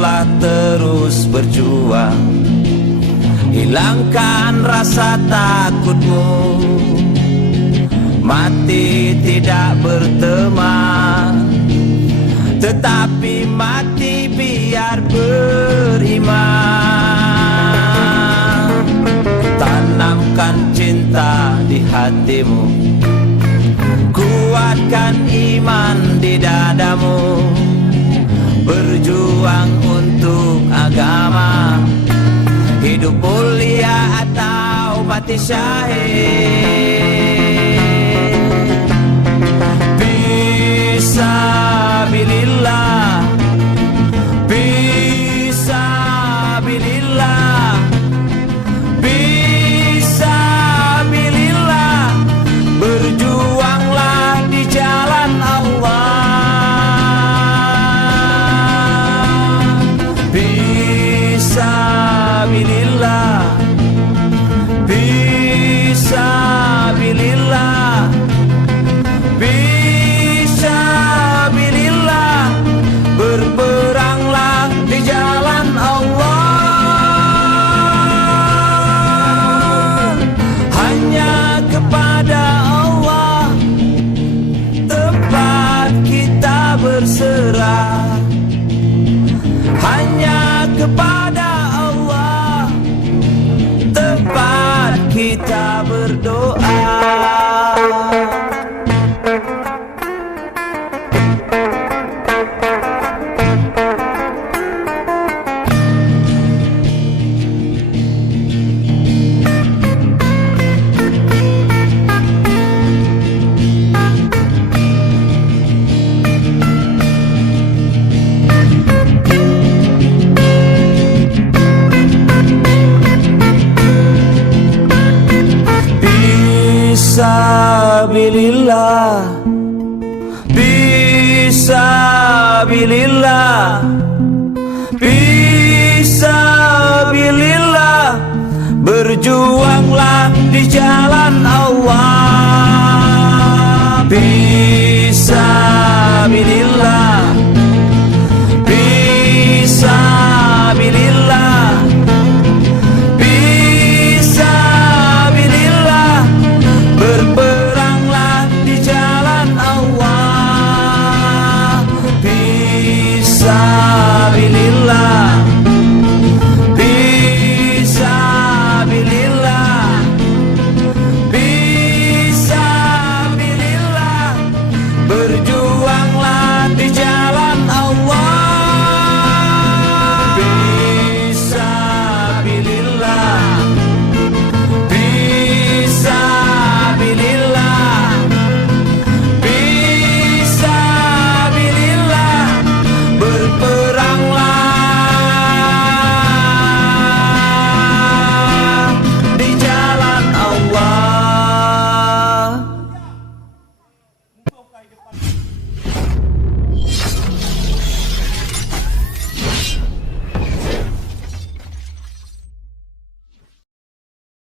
Semangatlah terus berjuang, hilangkan rasa takutmu. Mati tidak berteman, tetapi mati biar beriman. Tanamkan cinta di hatimu, kuatkan iman di dadamu. Berjuang untuk agama, hidup mulia atau mati syahid. Fisabilillah, fisabilillah, fisabilillah. Berjuanglah di jalan Allah. Fisabilillah, fisabilillah, fisabilillah. Berperanglah di jalan Allah. Hanya kepada Allah tempat kita berserah. Hanya kepada Allah tempat kita berdoa. Fisabilillah, fisabilillah, fisabilillah. Berjuanglah di jalan Allah. Fisabilillah, fisabilillah, fisabilillah. Berperanglah di jalan Allah. Fisabilillah, fisabilillah, fisabilillah. Berjuang